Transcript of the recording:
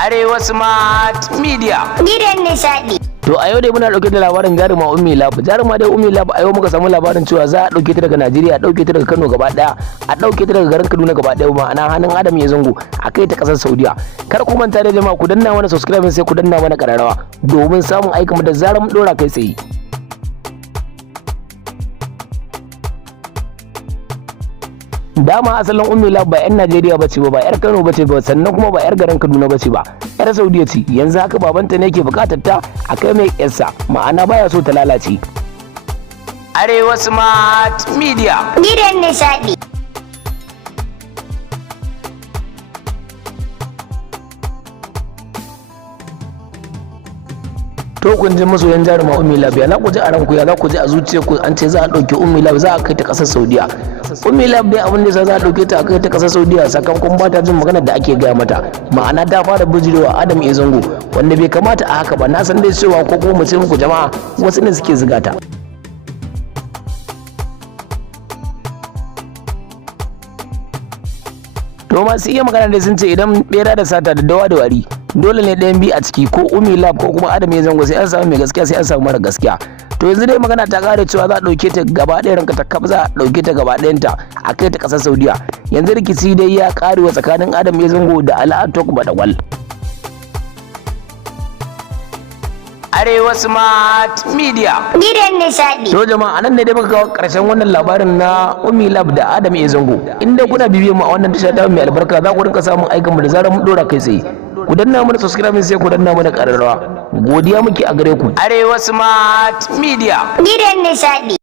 Arewa Smart Media. Gidan nishadi. To a yau dai muna dauke da labarin jaruma Ummi Rahab. Jaruma dai Ummi Rahab a yau muka samu labarin cewa za a dauke ta daga Najeriya, a dauke ta daga Kano gaba daya, a dauke ta daga garin Kaduna gaba daya, ma'ana hannun Adam ya zango a kai ta kasar Saudiya. Kar ku manta da jama'a ku danna mana subscribe sai ku danna mana kararrawa domin samun aikin mu da zarar mun dora kai tsaye. Dama asalin Ummi Rahab ba 'yan Najeriya bace ba 'yar Kano bace ba, sannan kuma ba 'yar garin Kaduna bace ba, 'yar Saudiya ce. Yanzu haka babanta ne ke bukatar ta a kai mai yarsa, ma'ana baya so ta lalace. Arewa Smart Media. Gidan nishadi. To kun ji masoyan jaruma Ummi Rahab, ya za ku ji a ranku, ya za ku ji a zuciyarku an ce za a ɗauki Ummi Rahab za a kai ta ƙasar Saudiya. Ummi Rahab dai abin da za a ɗauke ta a kai ta ƙasar Saudiya sakamakon ba ta jin maganar da ake gaya mata, ma'ana ta fara bijirewa Adam ya zango, wanda bai kamata a haka ba. Na san dai cewa ko kuma mu ce muku jama'a wasu ne suke ziga ta. To masu iya magana dai sun ce idan bera da sata da dawa da wari dole ne ɗayan biyu a ciki, ko Ummi Rahab ko kuma Adam ya zango, sai an samu mai gaskiya sai an samu mara gaskiya. To yanzu dai magana ta kare cewa za a ɗauke ta gaba ɗaya, ranka ta kaf za a ɗauke ta gaba ɗayanta a kai ta ƙasar Saudiya. Yanzu rikici dai ya ƙarewa tsakanin Adam ya zango da Ali Artwork Badagwal. Arewa Smart Media. Gidan nishadi. To jama'a anan ne dai muka kawo karshen wannan labarin na Ummi Rahab da Adam ya zango. Inda kuna bibiyar mu a wannan tasha ta mai albarka za ku rinka samun aikin mu da zarar mun dora kai tsaye. Ku danna mana subscribe sai ku danna mana kararrawa. Godiya muke a gare ku. Arewa Smart Media. Gidan nishadi.